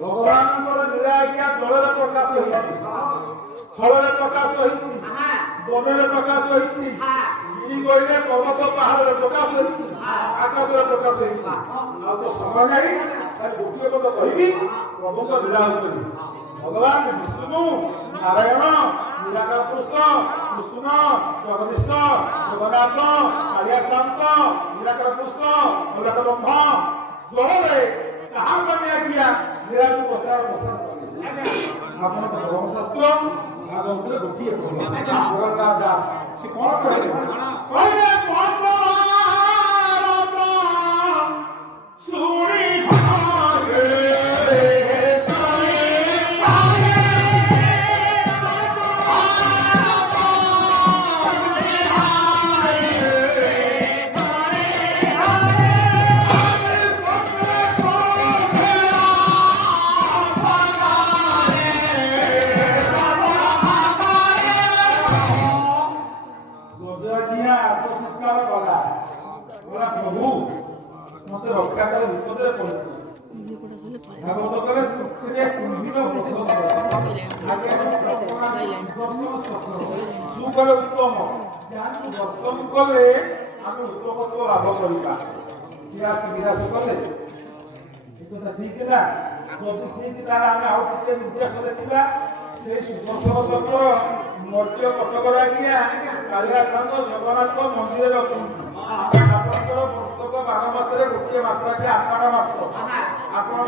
ଭଗବାନଙ୍କର ଲୀଳା ଆଜ୍ଞା ଜଳରେ ପ୍ରକାଶ ହୋଇଛି, ଫଳରେ ପ୍ରକାଶ ହୋଇଛି, ବନରେ ପ୍ରକାଶ ହୋଇଛି, ଗିରି କହିଲେ ପର୍ବତ ପାହାଡ଼ରେ ପ୍ରକାଶ ହୋଇଛି, ଆକାଶରେ ପ୍ରକାଶ ହୋଇଛି। ଆଉ ତ ସମୟ ନାହିଁ, ଖାଲି ଗୋଟିଏ କଥା କହିବି ପ୍ରଭୁଙ୍କ ଲୀଳା ଉପରେ। ଭଗବାନ ବିଷ୍ଣୁ ନାରାୟଣ ନିରାକାର କୃଷ୍ଣ କୃଷ୍ଣ ଜଗଦୀଶ ଜଗନ୍ନାଥ କାଳିଆ ଶାନ୍ତ ନିରାକାର କୃଷ୍ଣ ନିରାକାର ବ୍ରହ୍ମ ଜଳରେ କାହାର ପାଇଁ ଆଜ୍ଞା ଲୀଳାକୁ ପ୍ରଚାର ପ୍ରସାର କଲେ। ଆପଣଙ୍କ ଧର୍ମଶାସ୍ତ୍ର ଭାଗବତରେ ଗୋଟିଏ ଜଗନ୍ନାଥ ଦାସ ସେ କଣ କହିଲେ ଶୁଣି ପ୍ରଭୁ ମତେ ରକ୍ଷା କଲେ ବିପଦରେ ପଡିଛି। ଭାଗବତ କଲେ ଚକ୍ରରେ କୁମ୍ଭୀର ସୁକଲେ ଉତ୍ତମ ଯାହାକୁ ଦର୍ଶନ କଲେ ଆମେ ଉତ୍ତମତ୍ୱ ଲାଭ କରିବା। ନିରାଶ କଲେ ଏକଥା ଠିକ ନା? ଯଦି ଠିକ ତାହେଲେ ଆମେ ଆଉ ଟିକେ ନିର୍ଦ୍ଦେଶ ଦେଖିବା। ସେଇ ସୁଦର୍ଶନ ଚକ୍ର ମର୍ତ୍ତ୍ୟ କଟକର ଆଜ୍ଞା କାଳିଆ ଶାନ୍ତ ଜଗନ୍ନାଥ ମନ୍ଦିରରେ ଅଛନ୍ତି। ଆପଣଙ୍କର ବର୍ଷକ 12 ମାସରେ ଗୋଟିଏ ମାସ ଆଜ୍ଞା ଆଷାଢ଼ ମାସ। ଆପଣ